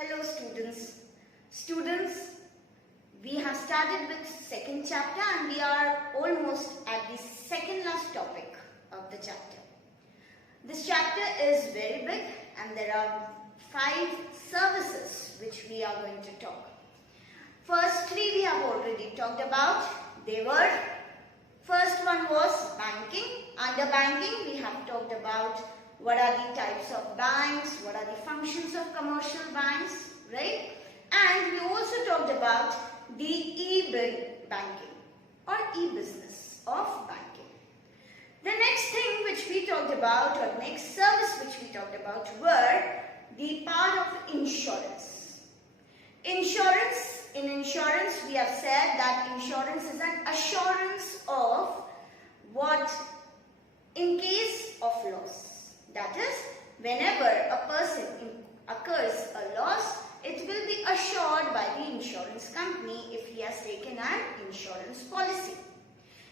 Hello students. Students, we have started with second chapter and we are almost at the second last topic of the chapter. This chapter is very big and there are 5 services which we are going to talk. First 3 we have already talked about. First one was banking. Under banking we have talked about what are the types of banks, what are the functions of commercial banks, right? And we also talked about the e-banking or e-business of banking. The next thing which we talked about, or next service which we talked about, were the part of insurance. In insurance we have said that insurance is an assurance of what in case of loss. That is, whenever a person occurs a loss, it will be assured by the insurance company if he has taken an insurance policy.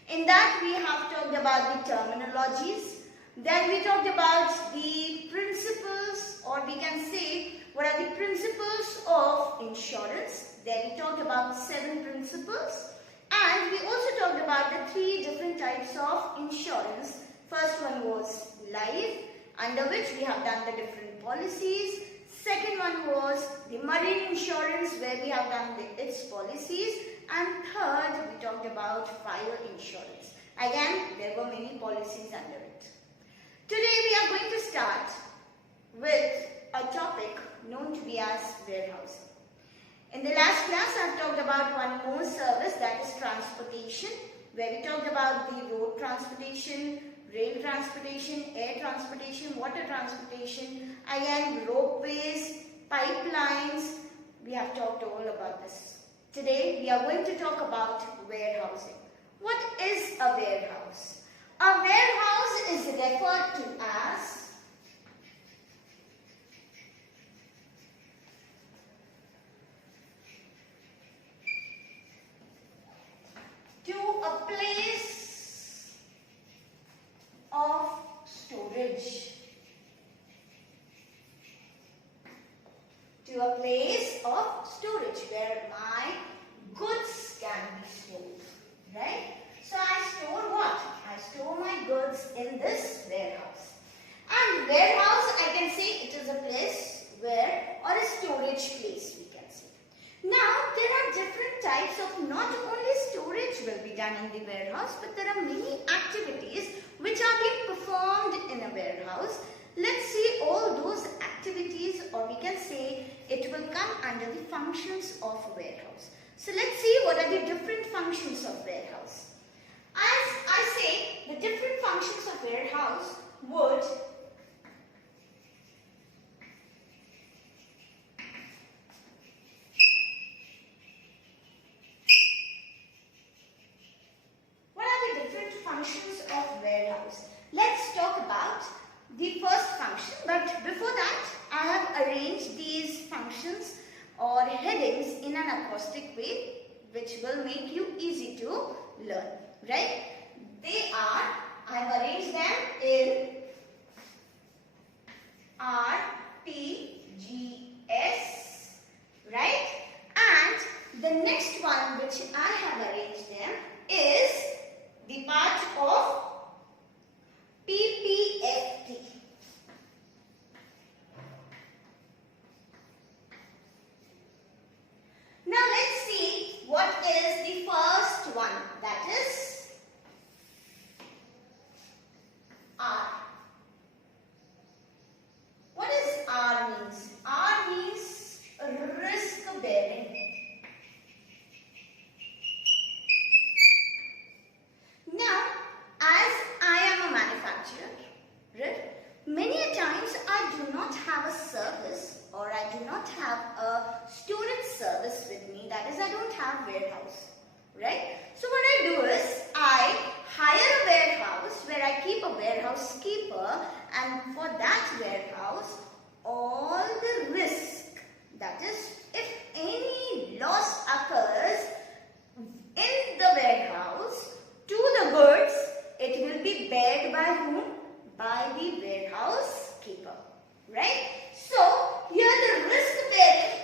In that we have talked about the terminologies. Then we talked about the principles, or we can say what are the principles of insurance. Then we talked about 7 principles. And we also talked about the 3 different types of insurance. First one was life, under which we have done the different policies. Second one was the marine insurance, where we have done its policies. And third, we talked about fire insurance. Again, there were many policies under it. Today we are going to start with a topic known to be as warehousing. In the last class, I have talked about one more service, that is transportation, where we talked about the road transportation, rail transportation, air transportation, water transportation, again ropeways, pipelines. We have talked all about this. Today we are going to talk about warehousing. What is a warehouse? A warehouse is referred to as a place of storage. To a place of storage where my goods can be stored. Right? So I store what? I store my goods in this warehouse. And warehouse, I can say it is a place where, or a storage place we can say. Now there are different types of, not only storage will be done in the warehouse, but there are many activities which are being performed in a warehouse. Let's see all those activities, or we can say it will come under the functions of a warehouse. So let's see what are the different functions of warehouse. As I say, the different functions of warehouse would functions of warehouse. Let's talk about the first function, but before that I have arranged these functions or headings in an acrostic way which will make you easy to learn, right? They are, I have arranged them in R, P, G, S, right? And the next one which I have arranged them is the part of PPFT. Now let's see what is the first one, that is R. What does R means? R means risk bearing. Now, as I am a manufacturer, right, many a times I do not have a service, or I do not have a storage service with me, that is I don't have warehouse, right? So what I do is I hire a warehouse where I keep a warehouse keeper, and for that warehouse all the risk, that is if any loss occurs in the warehouse to the goods, it will be bared by whom? By the warehouse keeper, right? So here the risk bearing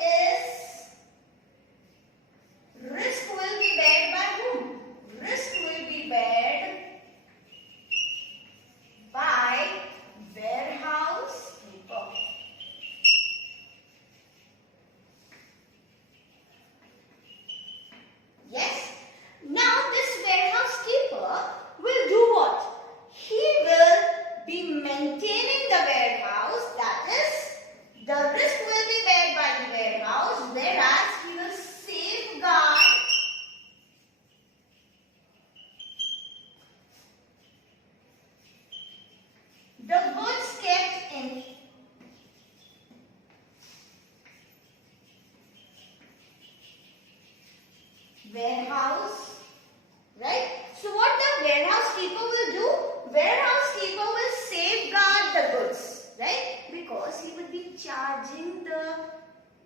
charging the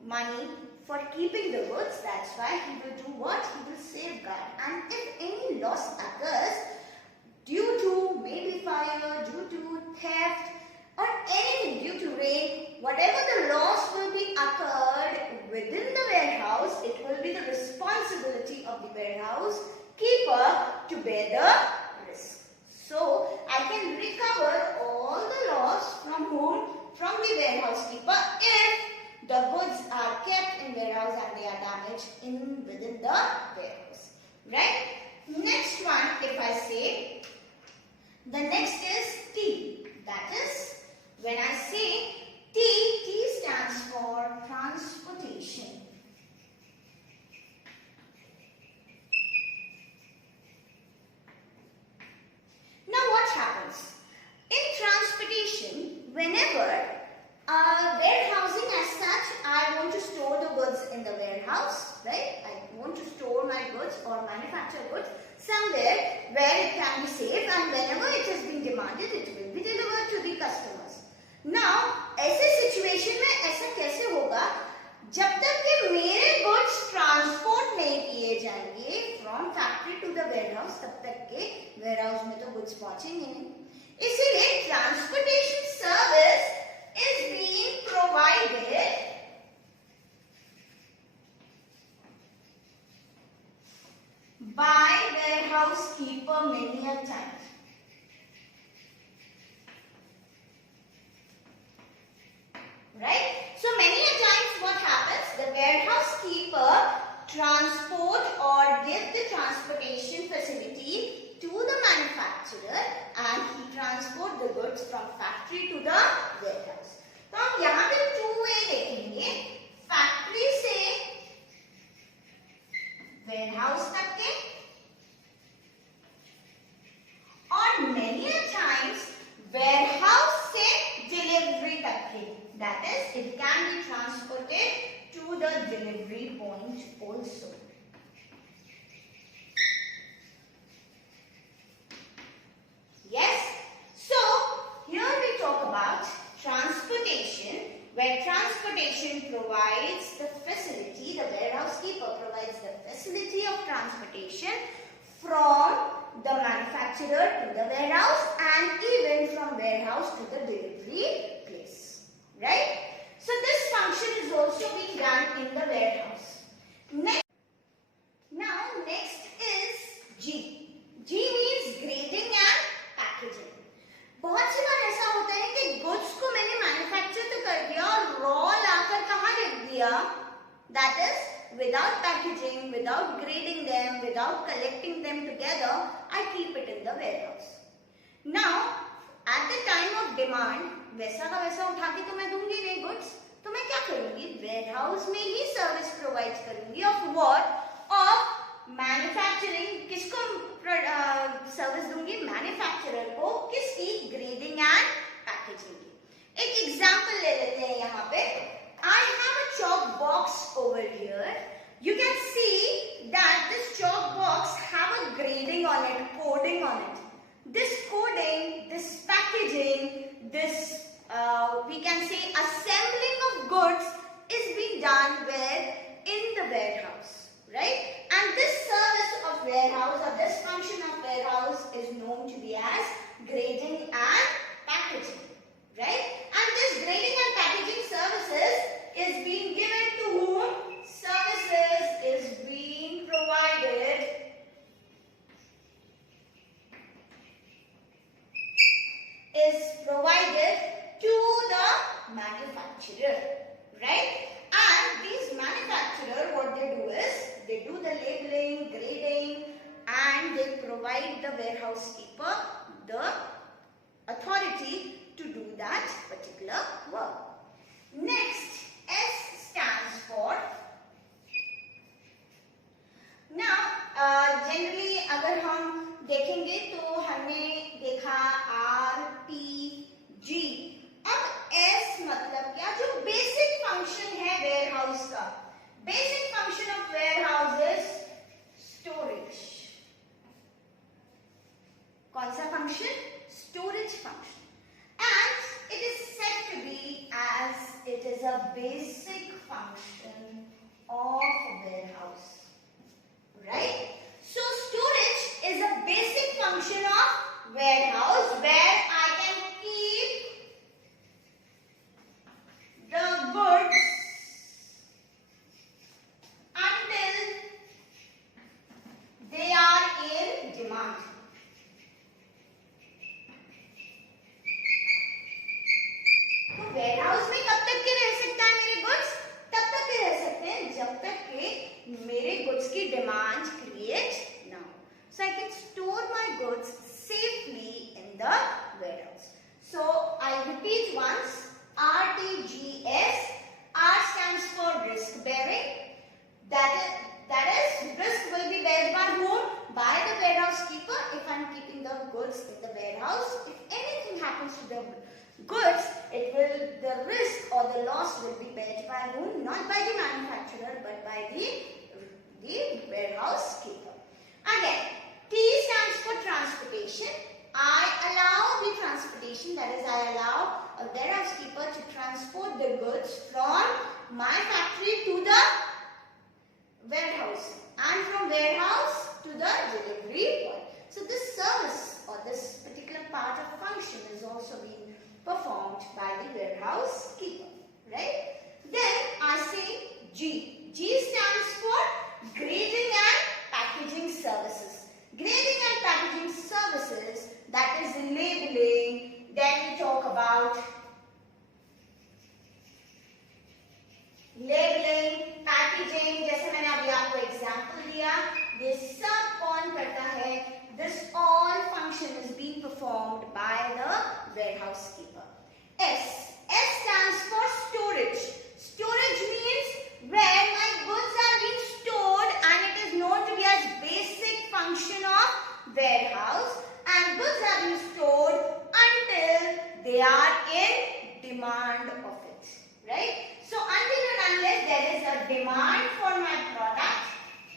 money for keeping the goods. That's why he will do what? He will safeguard. And if any loss occurs due to maybe fire, due to theft, or anything due to rain, whatever the loss will be occurred within the warehouse, it will be the responsibility of the warehouse keeper to bear the risk. So, I can recover all the loss from whom? From the warehouse keeper if the goods are kept in warehouse and they are damaged within the warehouse. Right? Next one, if I say, the next is T. That is, when I say T stands for transportation. Now what happens? In transportation, whenever warehousing as such, I want to store the goods in the warehouse, right? I want to store my goods or manufacture goods somewhere where it can be safe, and whenever it has been demanded, it will be delivered to the customers. Now, ऐसे situation में ऐसा कैसे होगा जब तक कि मेरे goods transport नहीं किए जाएंगे from factory to the warehouse, तब तक के वेयरहाउस में तो गुड्स पहुंचेंगे नहीं. इसीलिए transportation service is being provided by warehouse keeper many a time. Right? So many a times what happens? The warehouse keeper transport or give the transportation facility to the manufacturer and he transport the goods from factory to the warehouse. तो हम यहाँ पे two way देखेंगे. Factory से warehouse तक के और many a times warehouse से delivery तक के. That is, it can be transported to the delivery point also. Yes? So, here we talk about transportation, where transportation provides the facility, the warehouse keeper provides the facility of transportation from the manufacturer to the warehouse and even from warehouse to the delivery place. Right? So this function is also being done in the warehouse. Next is G. G means grading and packaging. बहुत सी बार ऐसा होता है कि goods को मैंने manufacture तो कर दिया और रॉ लाकर कहाँ रख दिया? That is, without packaging, without grading them, without collecting them together, I keep it in the warehouse. Now, at the time of demand, वैसा का वैसा उठा के तो मैं दूंगी नहीं गुड्स, तो मैं क्या करूंगी? वेयरहाउस में ही सर्विस प्रोवाइड करूंगी. Of what? Of manufacturing. किसको सर्विस दूंगी? मैन्युफैक्चरर को. किसकी? ग्रेडिंग एंड पैकेजिंग की. एक एग्जांपल ले लेते हैं यहाँ पे. I have a chalk box over here. You can see that this chalk box have a grading on it, coding on it. This coding, this packaging, this we can say assembling of goods is being done where? In the warehouse, right? And this service of warehouse or this function of warehouse is known to be as grading and packaging, right? And this grading and packaging services is being given to whom? Services is being provided to the manufacturer, right? And these manufacturer, what they do is, they do the labeling, grading, and they provide the warehouse keeper the authority to do that particular work. Next, S stands for. Now, generally अगर हम देखेंगे तो हमने देखा RPG. अब S मतलब क्या? जो बेसिक फंक्शन है वेयरहाउस का. Basic function of warehouse is storage. कौन सा function? a basic function of a warehouse, right? So storage is a basic function of warehouse where I can keep the goods until they are in demand. तो warehouse में कब तक के रह सकता है मेरे गुड्स? तब तक के रह सकते हैं जब तक के मेरे गुड्स की डिमांड क्रिएट ना हो. So I can store my goods safely in the warehouse. So I repeat once. RTGS. R stands for risk bearing. That is risk will be bear by whom? By the warehouse keeper. If I am keeping the goods in the warehouse, if anything happens to the goods, the risk or the loss will be borne by whom? Not by the manufacturer, but by the warehouse keeper. Again, T stands for transportation. I allow the transportation, that is, I allow a warehouse keeper to transport the goods from my factory to the warehouse and from warehouse to the delivery point. So this service or this particular part of function is also being performed by the warehouse keeper, right? Then I say G. G stands for grading and packaging services. Grading and packaging services, that is labeling. Then we talk about labeling, packaging. जैसे मैंने अभी आपको example दिया, ये सब कौन करता है? This all function is being performed by the warehouse keeper. S. S stands for storage. Storage means where my goods are being stored and it is known to be as basic function of warehouse, and goods are being stored until they are in demand of it, right? So until and unless there is a demand for my product,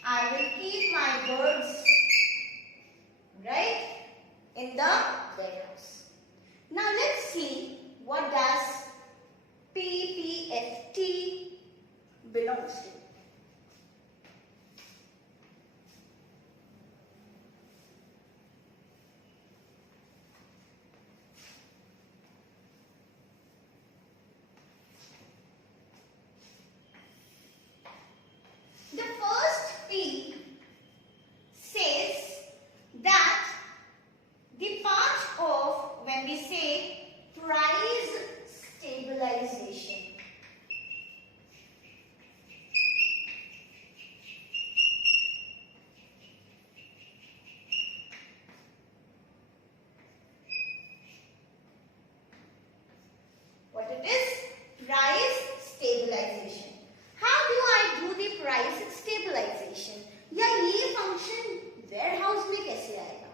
I will keep my goods, right, in the warehouse. Now let's see what does PPFT belongs to. The first P says that the part of, when we say price stabilization, what it is? Price stabilization. How do I do the price stabilization? या ये function warehouse में कैसे आएगा?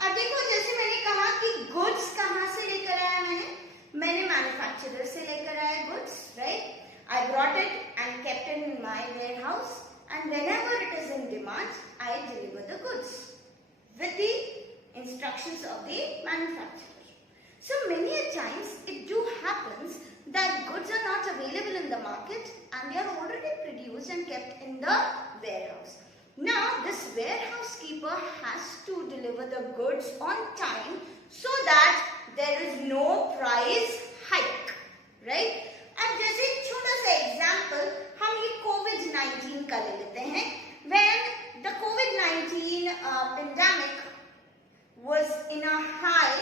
अब देखो, जैसे मैंने कहा कि गुड्स कहाँ से लेकर आया मैंने मैन्युफैक्चरर से लेकर आया goods, right? I brought it and kept it in my warehouse, and whenever it is in demand, I deliver the goods with the instructions of the manufacturer. So many a times it do happens that goods are not available in the market and they are already produced and kept in the warehouse. Now this warehouse keeper has to deliver the goods on time so that there is no price hike, right? अब जैसे छोटा सा example हम ये COVID-19 का ले लेते हैं. When the COVID-19 pandemic was in a high,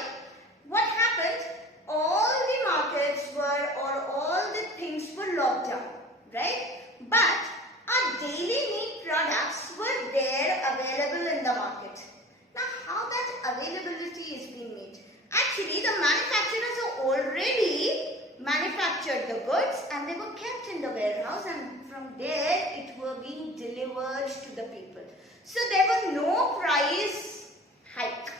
what happened? All the markets were, or all the things were locked down, right? But our daily need products were there available in the market. Now how that availability is being made? Actually, the manufacturers have already manufactured the goods and they were kept in the warehouse, and from there it were being delivered to the people. So there was no price hike,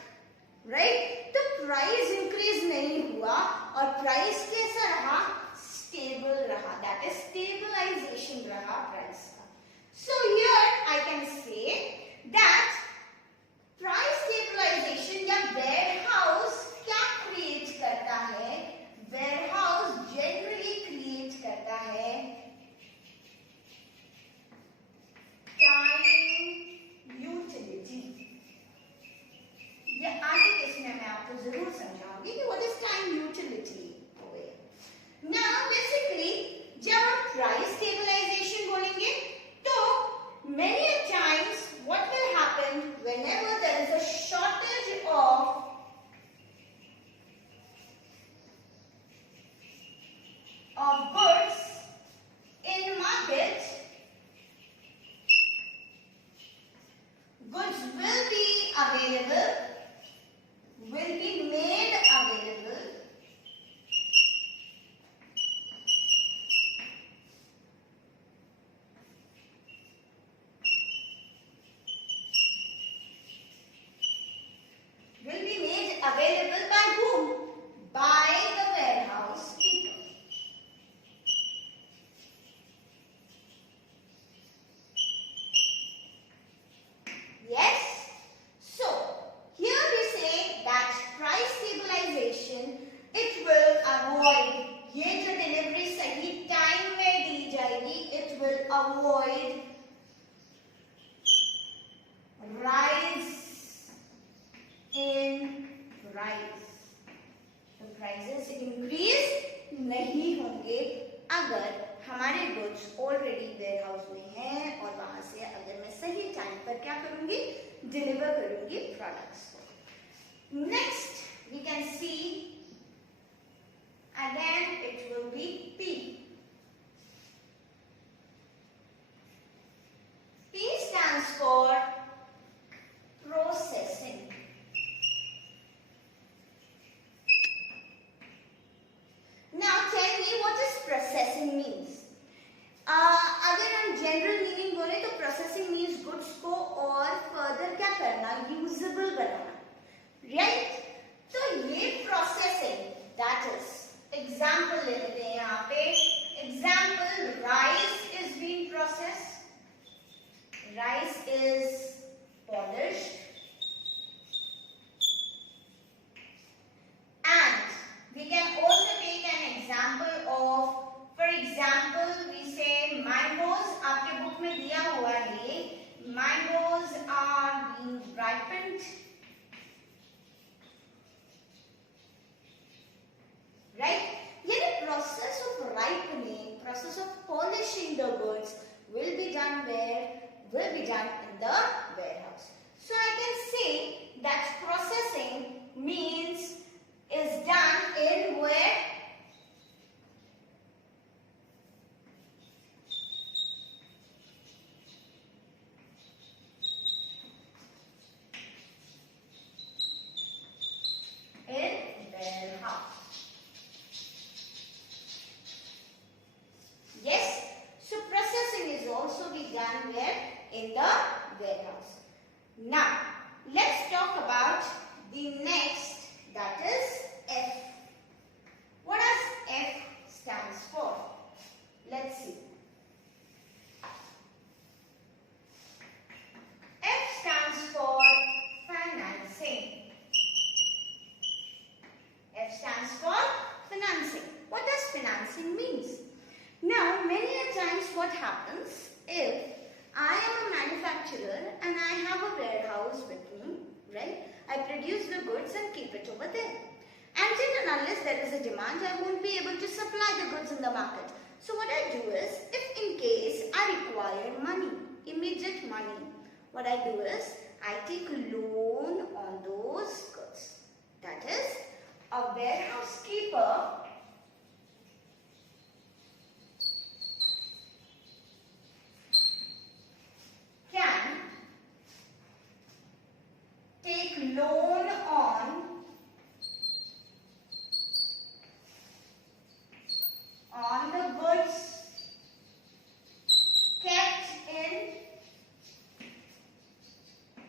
right? The price increase नहीं हुआ और price कैसा रहा? Stable रहा. That is stabilization रहा price का. So here I can say that price stabilization या warehouse क्या create करता है? Warehouse generally create करता नहीं होंगे अगर हमारे गुड्स ऑलरेडी वेयर हाउस में हैं और वहां से अगर मैं सही टाइम पर क्या करूंगी, डिलीवर करूंगी प्रोडक्ट्स को। Next we can see again it will be P. P stands for processing. Now tell me what does processing means? अगर हम जनरल मीनिंग बोले तो प्रोसेसिंग मीन्स गुड्स को और फर्दर क्या करना, यूजेबल बनाना, राइट? तो ये प्रोसेसिंग, दैट इज एग्जांपल ले लेते हैं यहाँ पे। Example, rice is being processed, rice is polished, and we can also take an example of, for example we say mangoes, आपके बुक में दिया हुआ है, mangoes are being ripened, right? ये process of ripening, process of polishing the goods will be done where? Will be done in the warehouse. So I can say that processing means is done in where? In warehouse. Yes. So processing is also be done where? In the warehouse. Now let's talk about the next, that is F. What does F stands for? Let's see. F stands for financing. F stands for financing. What does financing means? Now many a times what happens, if I am a manufacturer and I have a warehouse with me, right? I produce the goods and keep it over there. Until and unless there is a demand, I won't be able to supply the goods in the market. So what I do is, if in case I require money, immediate money, what I do is, I take a loan on those goods. That is, a warehouse keeper can take loan on the goods kept in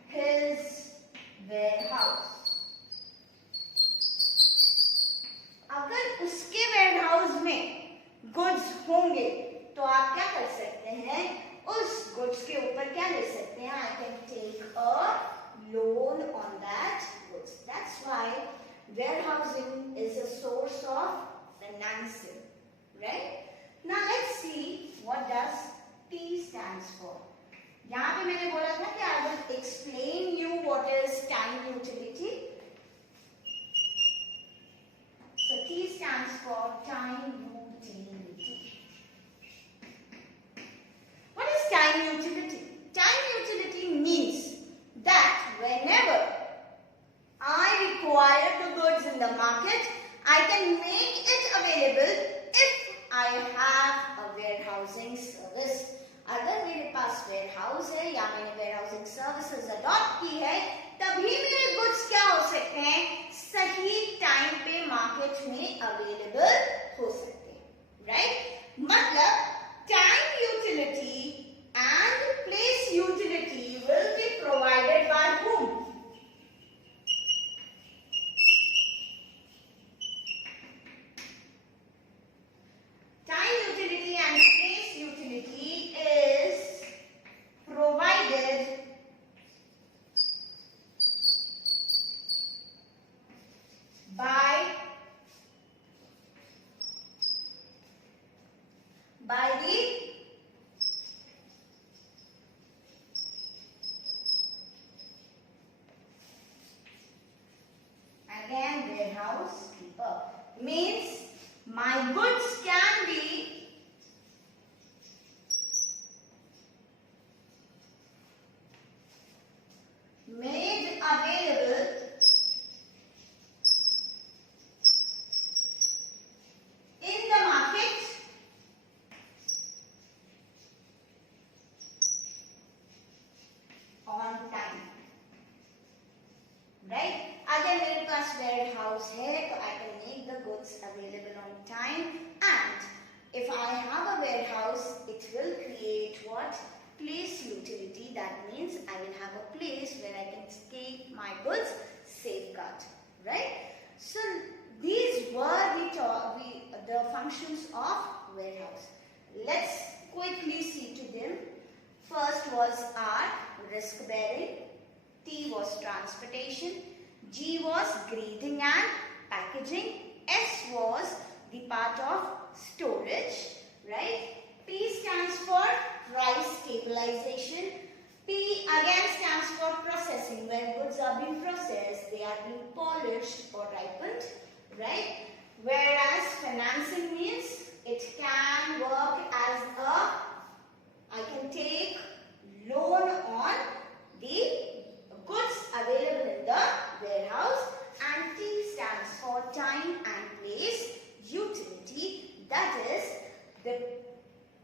his warehouse. अगर उसके warehouse में goods होंगे तो आप क्या कर सकते हैं, उस goods के ऊपर क्या ले सकते हैं, I can take a loan on that goods. That's why warehousing is a source of financing, right? Now let's see what does T stands for. यहाँ पे मैंने बोला था कि I will explain you what is time utility. So T stands for time utility. What is time utility? Time utility means that whenever I require the goods in the market, I can make it available if I have a warehousing service. अगर मेरे पास warehouse है या मैंने warehousing services adopt की है, तभी मेरे goods क्या हो सकते हैं, सही टाइम पे मार्केट में अवेलेबल हो सकते हैं, राइट? मतलब time utility and place utility will be provided by whom? Time utility and place utility is provided by the again warehouse keeper. Means My goods can be made available in the market on time. Right? अगर मेरे पास ware house है तो I can make the goods available on time, and if I have a warehouse, it will create what? Place utility. That means I will have a place where I can keep my goods safeguard. Right? So these were the functions of warehouse. Let's quickly see to them. First was R, risk bearing. T was transportation. G was grading and packaging. S was the part of storage, right? P stands for price stabilization. P again stands for processing. When goods are being processed, they are being polished or ripened, right? Whereas financing means it can work as I can take loan on the goods available in the warehouse, and T stands for time and place utility. That is,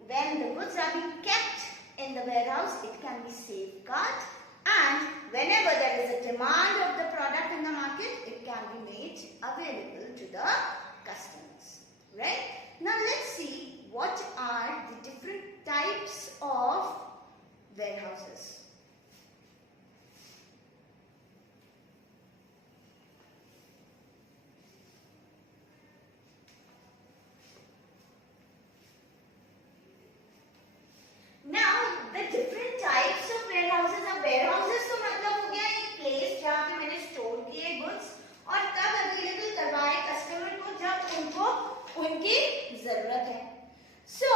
when the goods are being kept in the warehouse, it can be safeguarded, and whenever there is a demand of the product in the market, it can be made available to the customers. Right? Now let's see what are the different types of warehouses. Now the different types of warehouses are warehouses तो मतलब हो गया एक place जहाँ पे मैंने store किए goods और तब available करवाए customer को जब उनको उनकी जरूरत है. So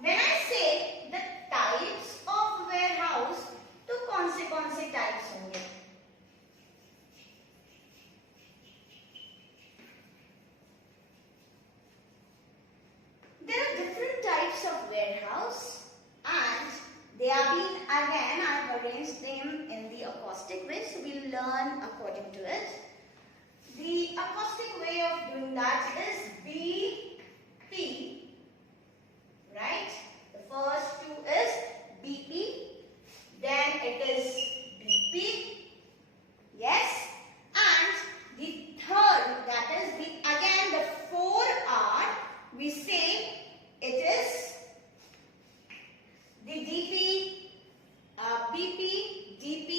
when I say the types of warehouse, तो कौन से types होंगे? There are different types of warehouse. And they are being, again, I have arranged them in the acoustic way, so we'll learn according to it. The acoustic way of doing that is BP, right? The first two is BP, then it is BP, yes, and the third, that is again the 4R, we say it is the DP, BP, DP,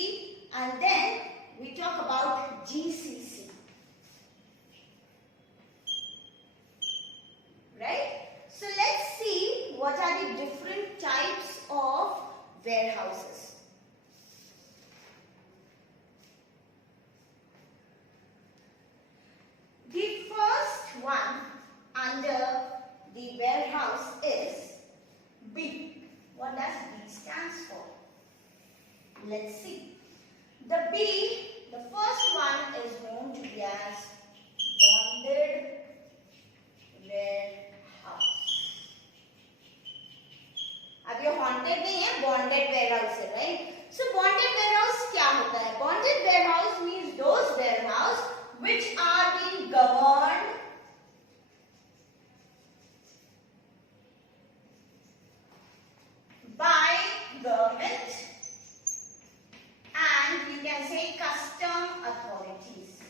and then we talk about GCC. Right? So let's see what are the different types of warehouses. The first one under the warehouse is B. What does B stands for? Let's see. The B, the first one is known to be as bonded warehouse. अब ये haunted नहीं है, bonded warehouse है, right? So bonded warehouse क्या होता है? Bonded warehouse means those warehouse which are being governed by government, and we can say custom authorities.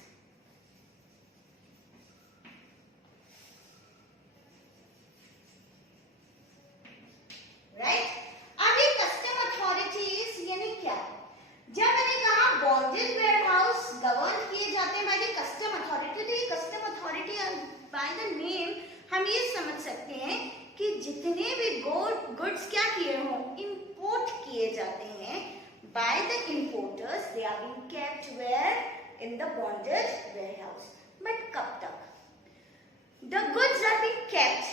Right? अब ये custom authorities यानी क्या? जब मैंने कहा bonded warehouse governed किए जाते हैं by the custom authority, तो ये custom authority by the name हम ये समझ सकते हैं कि जितने भी गुड्स क्या किए हों, इंपोर्ट किए जाते हैं by the importers, they are being kept where? In the bonded warehouse. But कब तक? The goods are being kept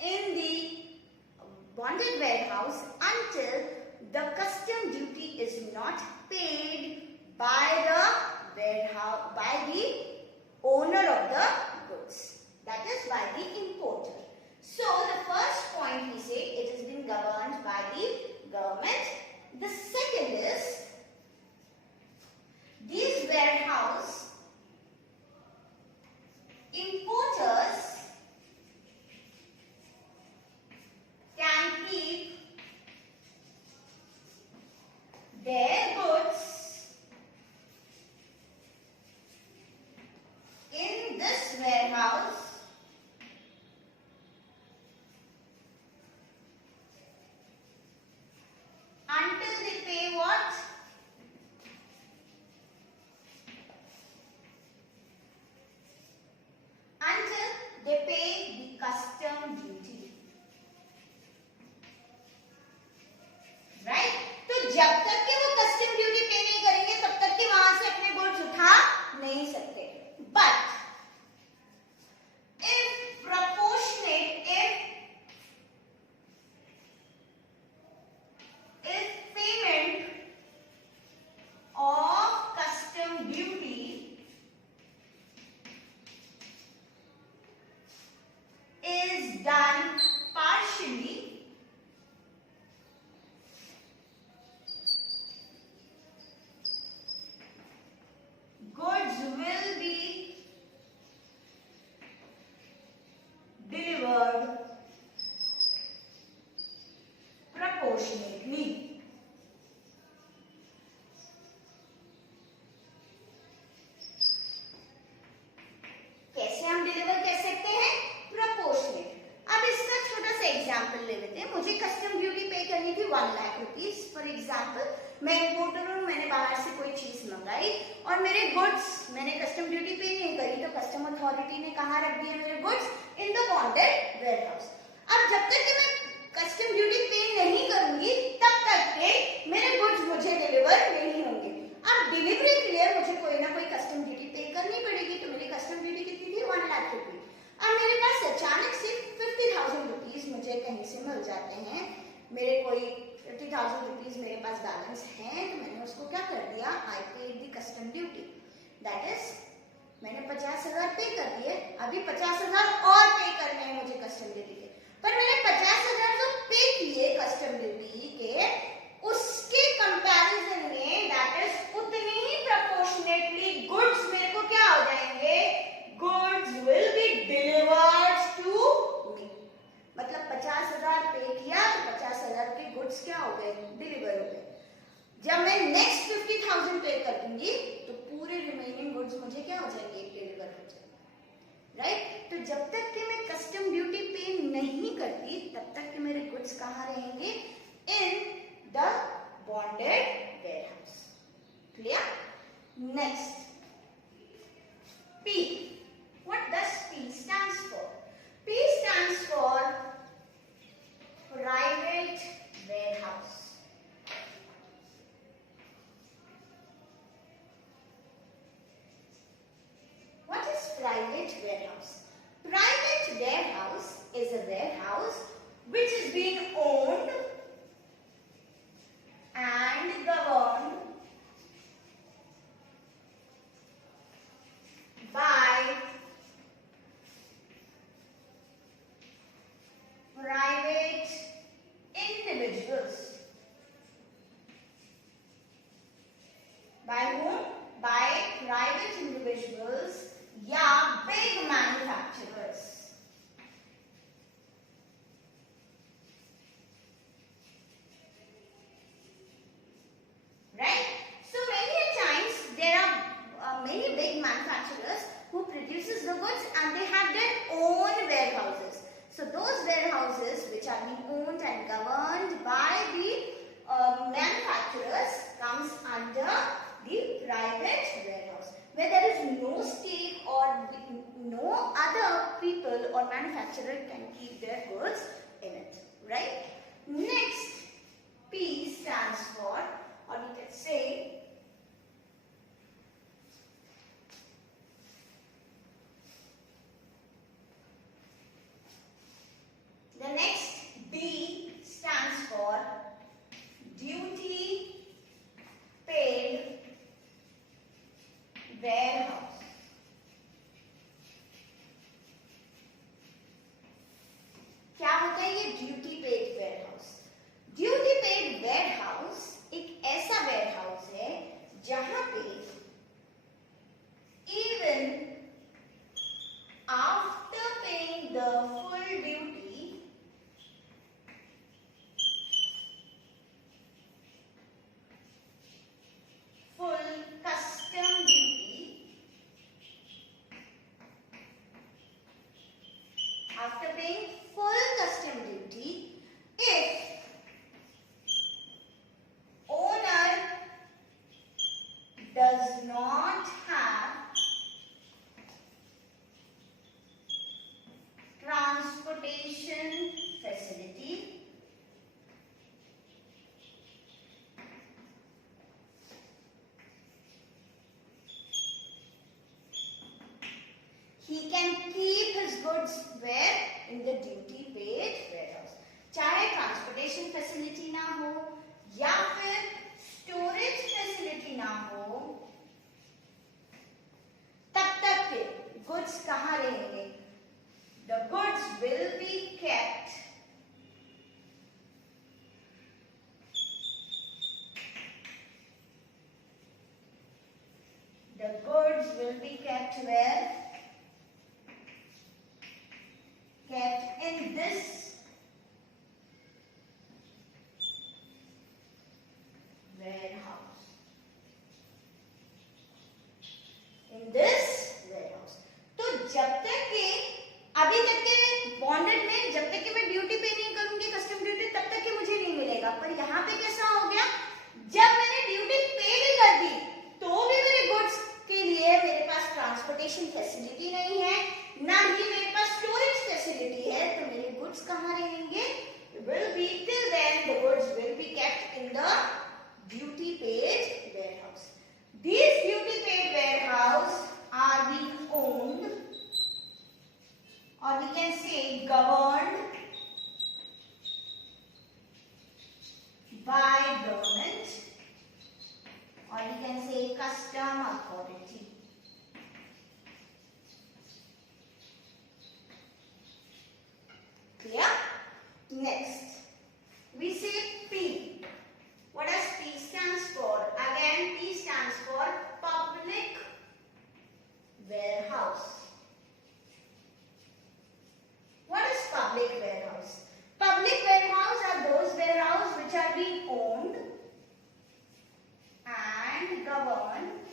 in the bonded warehouse until the custom duty is not paid by the warehouse, by the owner of the goods. That is by the importer. The second is these warehouse importers can keep their goods in this warehouse until they pay what? Until they pay the custom duty. Right? तो जब तक कि वो custom duty पे नहीं करेंगे तब तक कि वहां से अपने गुड्स उठा नहीं सकते. But if proportionate, if payment of custom duty is done partially, goods will be delivered proportionately. कैसे हम डिलीवर कर सकते हैं? प्रोपोर्शनेट. अब इसका छोटा सा एग्जांपल ले लेते हैं. मुझे कस्टम ड्यूटी पे करनी थी 1 लाख रुपीस. फॉर एग्जांपल मैं इंपोर्टर हूँ, मैंने बाहर से कोई चीज मंगाई और मेरे गुड्स मैंने कस्टम ड्यूटी पे नहीं करी तो कस्टम अथॉरिटी ने कहाँ रख दिए मेरे goods? In the bonded warehouse. अब जब तक कि मैं कस्टम ड्यूटी पे नहीं करूंगी तब तक के मेरे गुड्स मुझे डिलीवर नहीं होंगे. अब डिलीवरी के लिए मुझे कोई ना कोई कस्टम ड्यूटी पे करनी पड़ेगी. तो मेरी कस्टम ड्यूटी कितनी थी? 1 लाख रुपीस. अब मेरे पास अचानक से 50,000 रुपीस मुझे कहीं से मिल जाते हैं. मेरे कोई 50,000 रुपीस मेरे पास बैलेंस है तो मैंने उसको क्या कर दिया? I paid the custom duty. That is मैंने 50,000 पे कर दिए. अभी 50,000 और पे करने हैं मुझे कस्टम ड्यूटी के. पर मैंने 50,000 जो पे किए कस्टम ड्यूटी के उसके कंपैरिजन में दैट इज उतनी ही प्रोपोर्शनेटली गुड्स मेरे को क्या हो जाएंगे? Goods will be delivered to me. मतलब 50,000 पे किया तो 50,000 के गुड्स क्या हो गए? डिलीवर हो गए. जब मैं नेक्स्ट 50,000 पे कर दूंगी तो पूरे रिमेनिंग गुड्स मुझे क्या हो जाएंगे? डिलीवर हो जाएंगे. राइट? तो जब तक कि मैं कस्टम ड्यूटी पे नहीं करती तब तक कि मेरे गुड्स कहाँ रहेंगे? In the bonded warehouse. Clear? Next P. What does P stands for? P stands for private warehouse. What is private warehouse? Private warehouse is a warehouse which is being owned and governed by private individuals. By whom? By private individuals या big manufacturers. Right? So many times there are many big manufacturers who produces the goods and they have their own warehouses. So those warehouses which are being owned and governed by the manufacturers comes under the private warehouse, where there is no stake or no other people or manufacturer can keep their goods in it. Right? Next, P stands for, or we can say, the next D stands for duty paid warehouse. क्या होता है ये duty paid warehouse? Duty paid warehouse the full duty full custom duty after paying full custom duty if owner does not have transportation facility he can keep his goods where? In the duty paid warehouse. चाहे transportation facility ना हो या फिर storage facility ना हो, तब तक के गुड्स कहाँ रहेंगे? The goods will be kept where? Kept in this warehouse. In this warehouse. तो जब तक के अभी तक के बॉन्डेड में जब तक कि मैं ड्यूटी पे नहीं करूंगी कस्टम ड्यूटी तब तक कि मुझे नहीं मिलेगा, पर यहाँ पे कैसा हो गया? जब मैंने ड्यूटी पे भी कर दी तो भी मेरे गुड्स के लिए मेरे पास ट्रांसपोर्टेशन फैसिलिटी नहीं है, ना ही मेरे पास स्टोरेज फैसिलिटी है, तो मेरे गुड्स कहाँ रहेंगे? Will be till then the goods will be kept in the duty paid warehouse. These duty paid warehouse are being owned or we can say governed by government or we can say custom authority. Clear? Next, we say P. What does P stands for? Again, P stands for public warehouse. What is public warehouse? Public warehouse are those warehouses which are being owned and governed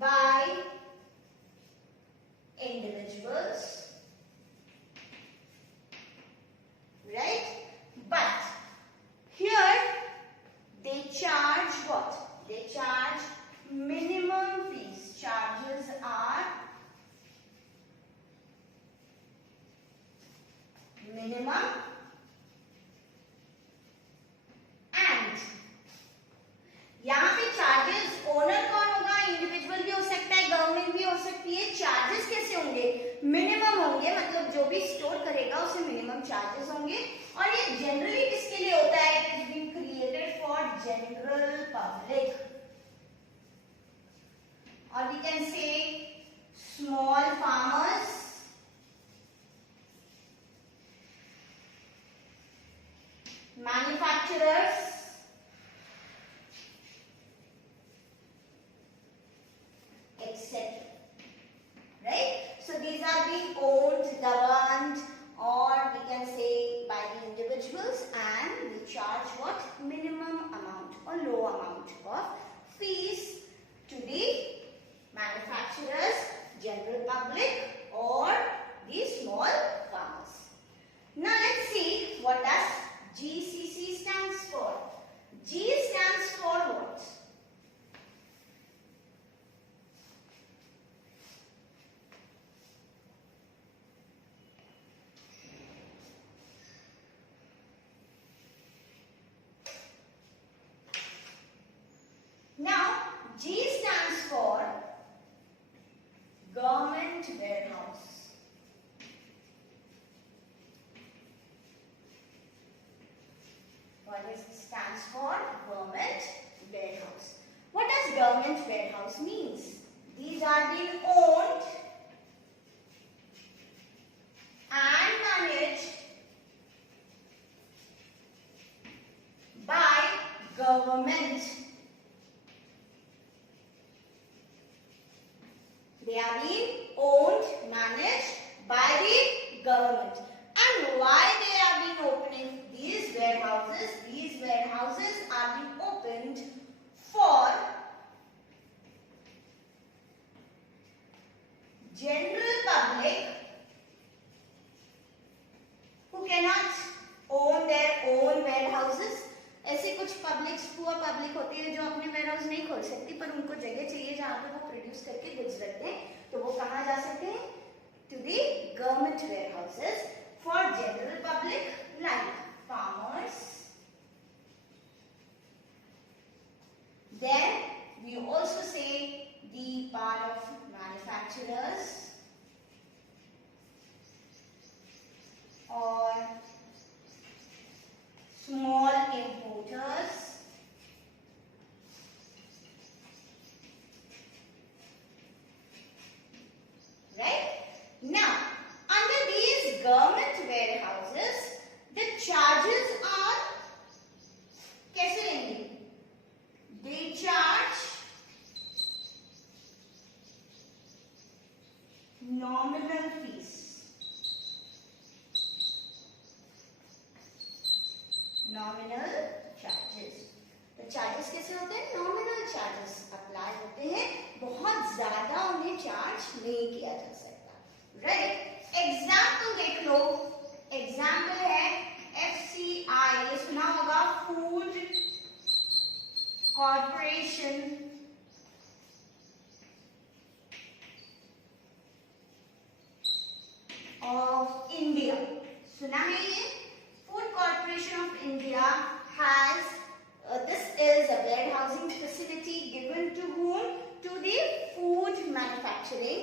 by individuals, right? But here they charge what? They charge minimum fees. Charges are minimum and यहाँ पे charges owner कौन होगा? Individual भी हो सकता है, government भी हो सकती है। चार्जेस कैसे होंगे? मिनिमम होंगे, मतलब जो भी स्टोर करेगा उसे मिनिमम चार्जेस होंगे और ये जनरली किसके लिए होता है? It is being created for general public और we can say small farmers, manufacturers, etc. Right? So these are being owned, governed, or we can say by the individuals, and we charge what? Minimum amount or low amount of fees to the manufacturers, general public, or the small farmers. Now let's see what does GCC stands for. G stands for what? Now, G stands for government warehouse. What stands for? Government warehouse. What does government warehouse means? These are being owned and managed by government. They are being owned, managed by the government. And why they are being opening these warehouses? These warehouses are being opened for general public who cannot own their own warehouses. ऐसे कुछ publics, poor public होती है जो अपने warehouse नहीं खोल सकती, पर उनको जगह चाहिए जहाँ पे वो प्रोड्यूस करके गुड्स रखते हैं, तो वो कहाँ जा सकते हैं? To the government warehouses for general public like farmers. Then we also say the part of manufacturers or small importers. Right? Now, under these government warehouses, the charges are कैसे लेंगे? They charge nominal fees. Nominal charges. तो charges कैसे होते हैं? Nominal charges apply होते हैं, बहुत ज्यादा उन्हें चार्ज नहीं किया जा सकता. राइट? एग्जाम्पल देख लो. एग्जाम्पल है FCI, ये सुना होगा, फूड कॉर्पोरेशन ऑफ इंडिया. सुना है ये? Food Corporation of India has this is a warehousing facility given to whom? To the food manufacturing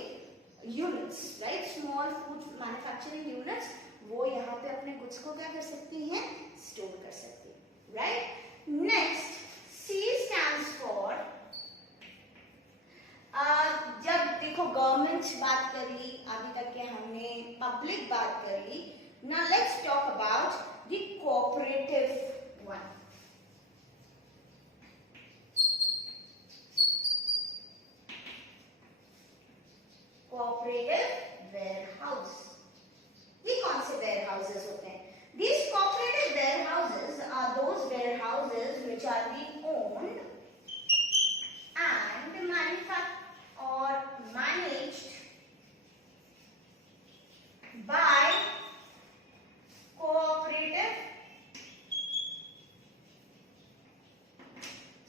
units, right? Small food manufacturing units. वो यहाँ पे अपने गुड्स को क्या कर सकती हैं? स्टोर कर सकती हैं, right? Next, C stands for जब देखो गवर्नमेंट बात कर ली, अभी तक के हमने पब्लिक बात कर ली. Now let's talk about the cooperative one. Cooperative warehouse. ये कौन से warehouses होते हैं? These cooperative warehouses are those warehouses which are being owned and manufactured or managed by cooperative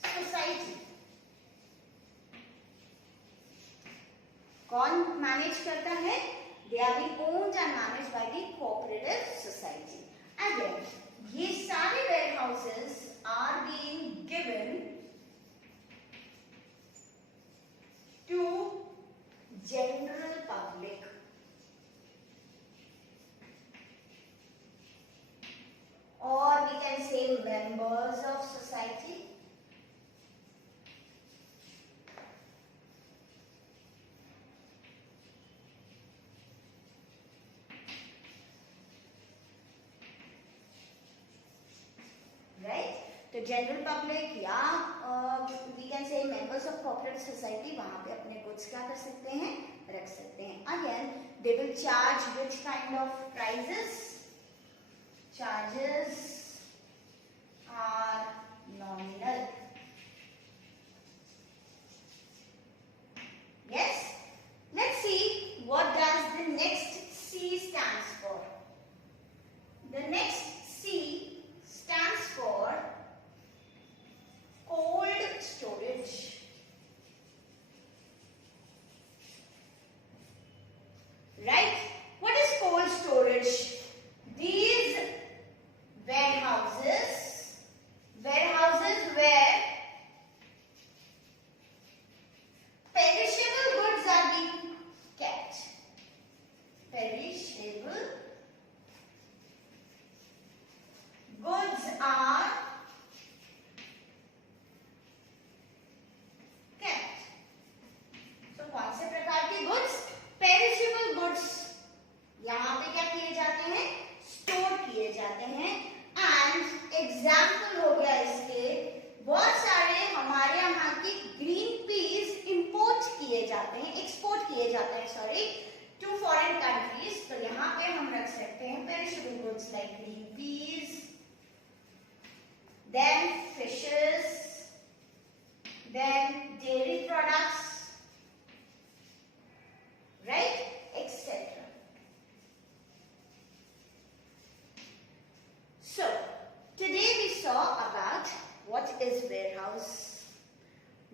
society. कौन मैनेज करता है? They are being owned and managed by the cooperative society. Again, ये सारे warehouses are being given to general public. Or we can say members of society. Right? तो general public या we can say members of cooperative society वहाँ पे अपने goods क्या कर सकते हैं? रख सकते हैं. Again, they will charge which kind of prices? Charges are nominal. Yes? Let's see what does the next C stands for. The next C stands for cold storage. Right? What is cold storage? These warehouses where perishable goods export किए जाते हैं, sorry, to foreign countries, तो यहाँ पे हम रख सकते हैं perishable goods like green peas, then fishes, then dairy products, right, etc. So today we saw about what is warehouse.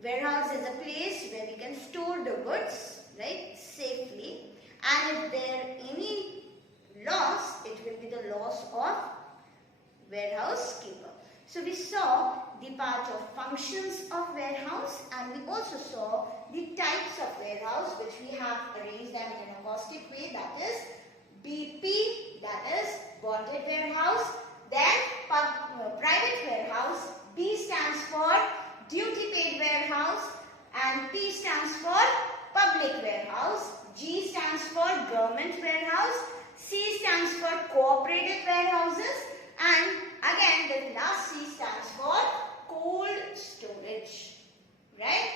Warehouse is a place where we can store the goods, right, safely, and if there any loss, it will be the loss of warehouse keeper. So we saw the part of functions of warehouse, and we also saw the types of warehouse which we have arranged them in an acoustic way, that is BP, that is bonded warehouse, then private warehouse, B stands for duty paid warehouse, and P stands for public warehouse, G stands for government warehouse, C stands for cooperative warehouses, and again the last C stands for cold storage, right?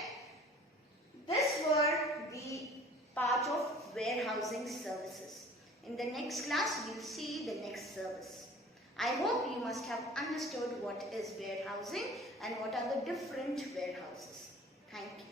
This were the part of warehousing services. In the next class we will see the next service. I hope you must have understood what is warehousing and what are the different warehouses. Thank you.